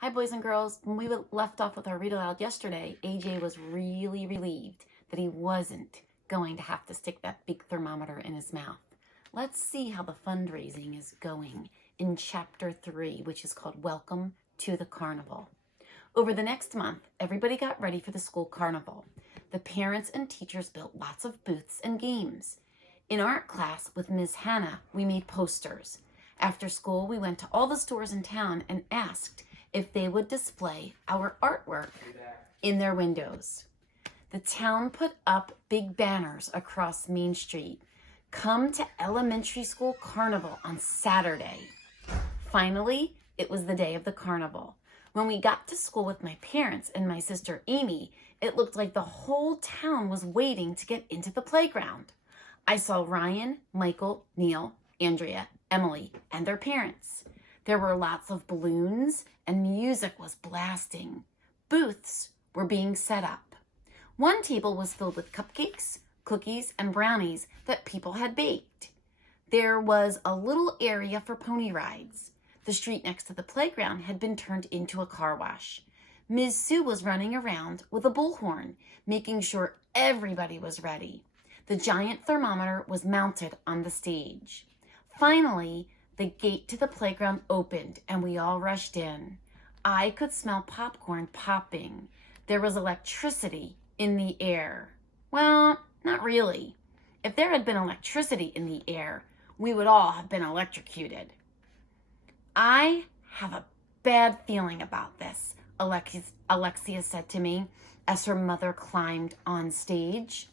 Hi, boys and girls. When we left off with our read aloud yesterday, AJ was really relieved that he wasn't going to have to stick that big thermometer in his mouth. Let's see how the fundraising is going in Chapter 3, which is called Welcome to the Carnival. Over the next month, everybody got ready for the school carnival. The parents and teachers built lots of booths and games. In art class with Ms. Hannah, we made posters. After school, we went to all the stores in town and asked if they would display our artwork in their windows. The town put up big banners across Main Street. Come to elementary school carnival on Saturday. Finally, it was the day of the carnival. When we got to school with my parents and my sister Amy, it looked like the whole town was waiting to get into the playground. I saw Ryan, Michael, Neil, Andrea, Emily, and their parents. There were lots of balloons and music was blasting. Booths were being set up. One table was filled with cupcakes, cookies, and brownies that people had baked. There was a little area for pony rides. The street next to the playground had been turned into a car wash. Ms.Sue was running around with a bullhorn, making sure everybody was ready. The giant thermometer was mounted on the stage. Finally, the gate to the playground opened and we all rushed in. I could smell popcorn popping. There was electricity in the air. Well, not really. If there had been electricity in the air, we would all have been electrocuted. I have a bad feeling about this, Alexia said to me as her mother climbed on stage.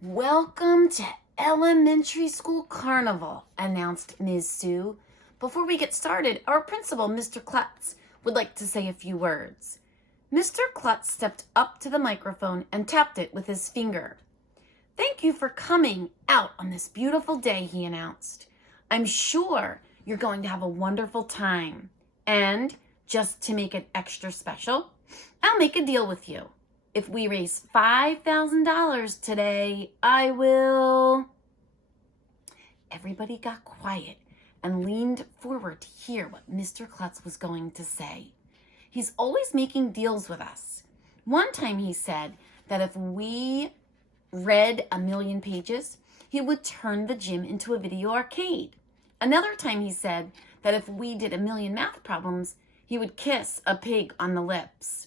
Welcome to elementary school carnival, announced Ms.Sue. Before we get started, our principal, Mr. Klutz, would like to say a few words. Mr. Klutz stepped up to the microphone and tapped it with his finger. Thank you for coming out on this beautiful day, he announced. I'm sure you're going to have a wonderful time. And just to make it extra special, I'll make a deal with you. If we raise $5,000 today, I will... Everybody got quiet and leaned forward to hear what Mr. Klutz was going to say. He's always making deals with us. One time he said that if we read 1,000,000 pages, he would turn the gym into a video arcade. Another time he said that if we did 1,000,000 math problems, he would kiss a pig on the lips.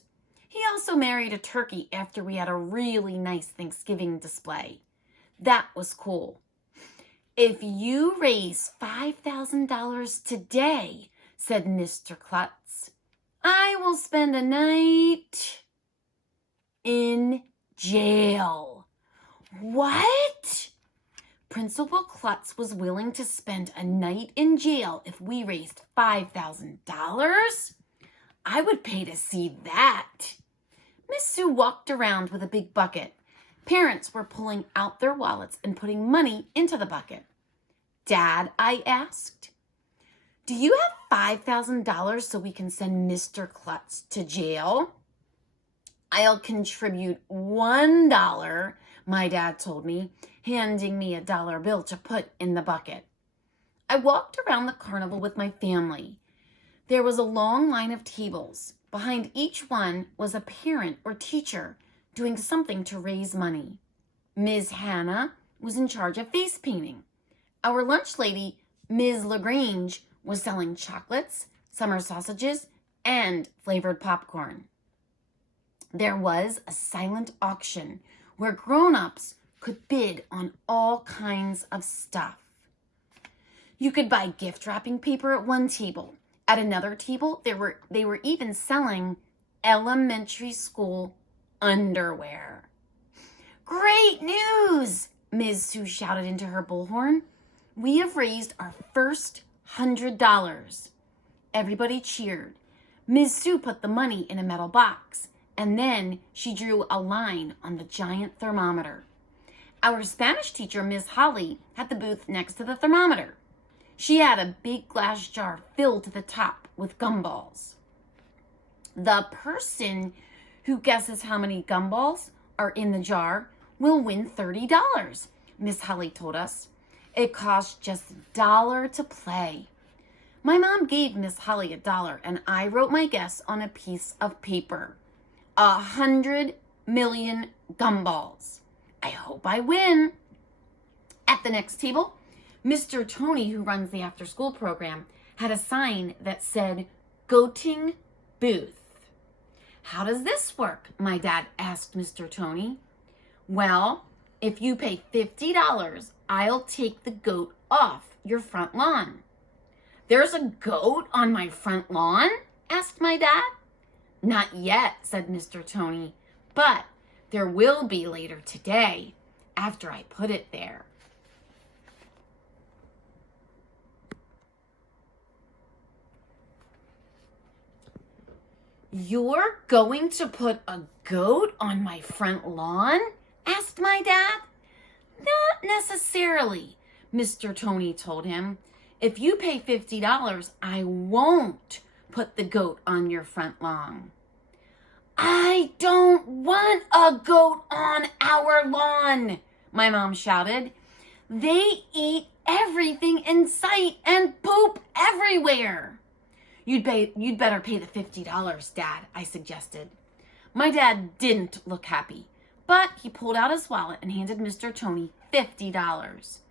He also married a turkey after we had a really nice Thanksgiving display. That was cool. If you raise $5,000 today, said Mr. Klutz, I will spend a night in jail. What? Principal Klutz was willing to spend a night in jail if we raised $5,000? I would pay to see that. Ms.Sue walked around with a big bucket. Parents were pulling out their wallets and putting money into the bucket. Dad, I asked, do you have $5,000 so we can send Mr. Klutz to jail? I'll contribute $1, my dad told me, handing me a dollar bill to put in the bucket. I walked around the carnival with my family. There was a long line of tables. Behind each one was a parent or teacher doing something to raise money. Ms. Hannah was in charge of face painting. Our lunch lady, Ms. LaGrange, was selling chocolates, summer sausages, and flavored popcorn. There was a silent auction where grown-ups could bid on all kinds of stuff. You could buy gift wrapping paper at one table. At another table, they were even selling elementary school underwear. Great news, Ms.Sue shouted into her bullhorn. We have raised our first $100. Everybody cheered. Ms.Sue put the money in a metal box, and then she drew a line on the giant thermometer. Our Spanish teacher, Ms. Holly, had the booth next to the thermometer. She had a big glass jar filled to the top with gumballs. The person who guesses how many gumballs are in the jar will win $30, Miss Holly told us. It cost just $1 to play. My mom gave Miss Holly $1, and I wrote my guess on a piece of paper. 100 million gumballs. I hope I win. At the next table, Mr. Tony, who runs the after-school program, had a sign that said, "Goating Booth." "How does this work?" my dad asked Mr. Tony. "Well, if you pay $50, I'll take the goat off your front lawn." "There's a goat on my front lawn?" asked my dad. "Not yet," said Mr. Tony, "but there will be later today after I put it there." "You're going to put a goat on my front lawn?" asked my dad. "Not necessarily," Mr. Tony told him. "If you pay $50, I won't put the goat on your front lawn." "I don't want a goat on our lawn," my mom shouted. "They eat everything in sight and poop everywhere." You'd better pay the $50, Dad," I suggested. My dad didn't look happy, but he pulled out his wallet and handed Mr. Tony $50.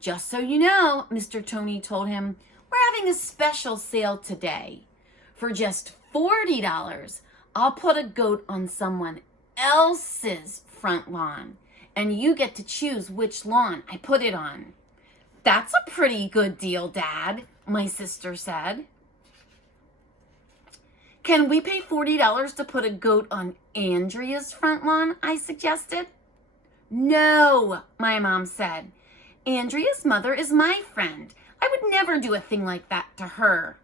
"Just so you know," Mr. Tony told him, "we're having a special sale today. For just $40, I'll put a goat on someone else's front lawn, and you get to choose which lawn I put it on." "That's a pretty good deal, Dad," my sister said. "Can we pay $40 to put a goat on Andrea's front lawn?" I suggested. "No," my mom said. "Andrea's mother is my friend. I would never do a thing like that to her."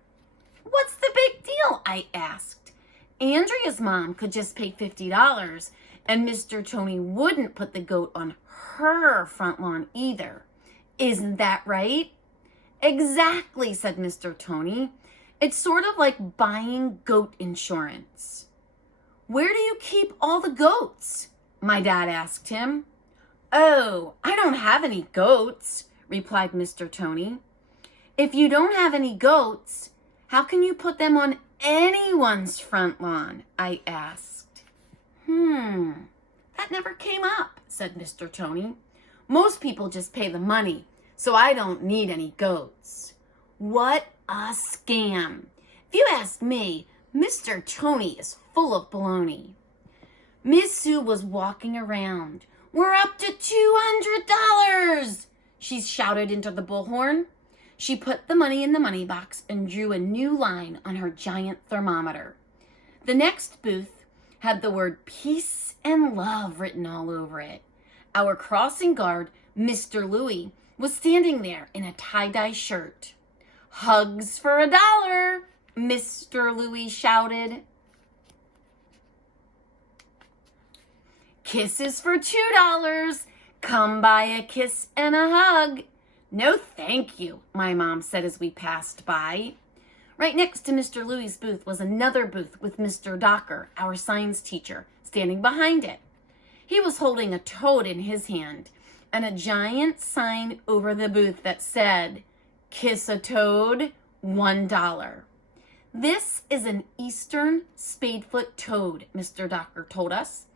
"What's the big deal?" I asked. "Andrea's mom could just pay $50, and Mr. Tony wouldn't put the goat on her front lawn either. Isn't that right?" "Exactly," said Mr. Tony. "It's sort of like buying goat insurance." "Where do you keep all the goats?" my dad asked him. "Oh, I don't have any goats," replied Mr. Tony. "If you don't have any goats, how can you put them on anyone's front lawn?" I asked. That never came up," said Mr. Tony. "Most people just pay the money, so I don't need any goats." What a scam. If you ask me, Mr. Tony is full of baloney. Ms.Sue was walking around. "We're up to $200, she shouted into the bullhorn. She put the money in the money box and drew a new line on her giant thermometer. The next booth had the word peace and love written all over it. Our crossing guard, Mr. Louie, was standing there in a tie-dye shirt. "Hugs for $1, Mr. Louie shouted. "Kisses for $2. Come by a kiss and a hug." "No, thank you," my mom said as we passed by. Right next to Mr. Louie's booth was another booth with Mr. Docker, our science teacher, standing behind it. He was holding a toad in his hand and a giant sign over the booth that said, "Kiss a toad, $1." "This is an eastern spadefoot toad," Mr. Docker told us.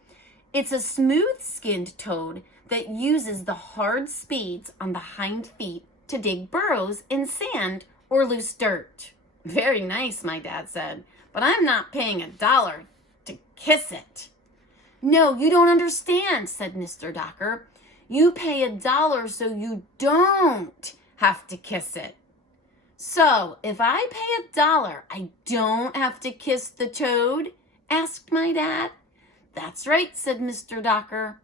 "It's a smooth-skinned toad that uses the hard spades on the hind feet to dig burrows in sand or loose dirt." "Very nice," my dad said, "but I'm not paying $1 to kiss it." "No, you don't understand," said Mr. Docker. "You pay $1 so you don't have to kiss it." "So, if I pay $1, I don't have to kiss the toad?" asked my dad. "That's right," said Mr. Docker.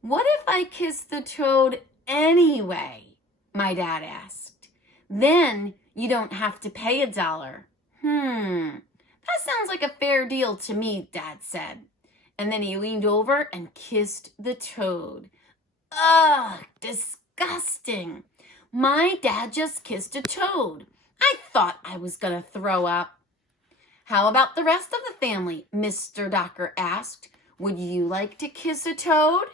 "What if I kiss the toad anyway?" my dad asked. "Then you don't have to pay $1. That sounds like a fair deal to me," Dad said. And then he leaned over and kissed the toad. Ugh, disgusting. My dad just kissed a toad. I thought I was going to throw up. "How about the rest of the family?" Mr. Docker asked. "Would you like to kiss a toad?"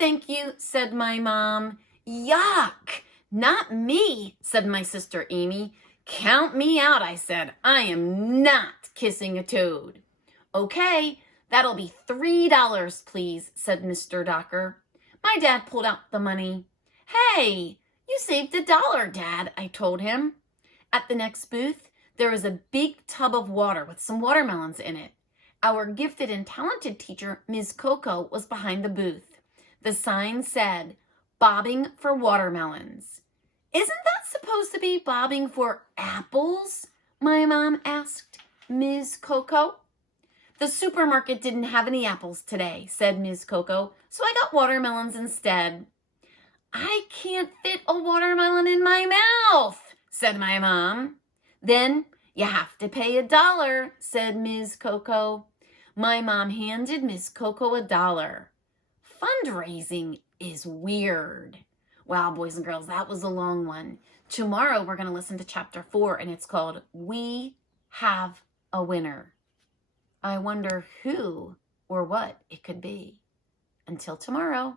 thank you, said my mom. Yuck! Not me, said my sister Amy. Count me out, I said. I am not kissing a toad. Okay, that'll be $3, please, said Mr. Docker. My dad pulled out the money. Hey, you saved $1, Dad, I told him. At the next booth, there was a big tub of water with some watermelons in it. Our gifted and talented teacher, Ms. Coco, was behind the booth. The sign said, bobbing for watermelons. Isn't that supposed to be bobbing for apples? My mom asked Ms. Coco. The supermarket didn't have any apples today, said Ms. Coco, so I got watermelons instead. I can't fit a watermelon in my mouth, said my mom. Then you have to pay $1, said Ms. Coco. My mom handed Ms. Coco $1. Fundraising is weird. Wow, boys and girls, that was a long one. Tomorrow we're going to listen to chapter 4, and it's called We Have a Winner. I wonder who or what it could be. Until tomorrow.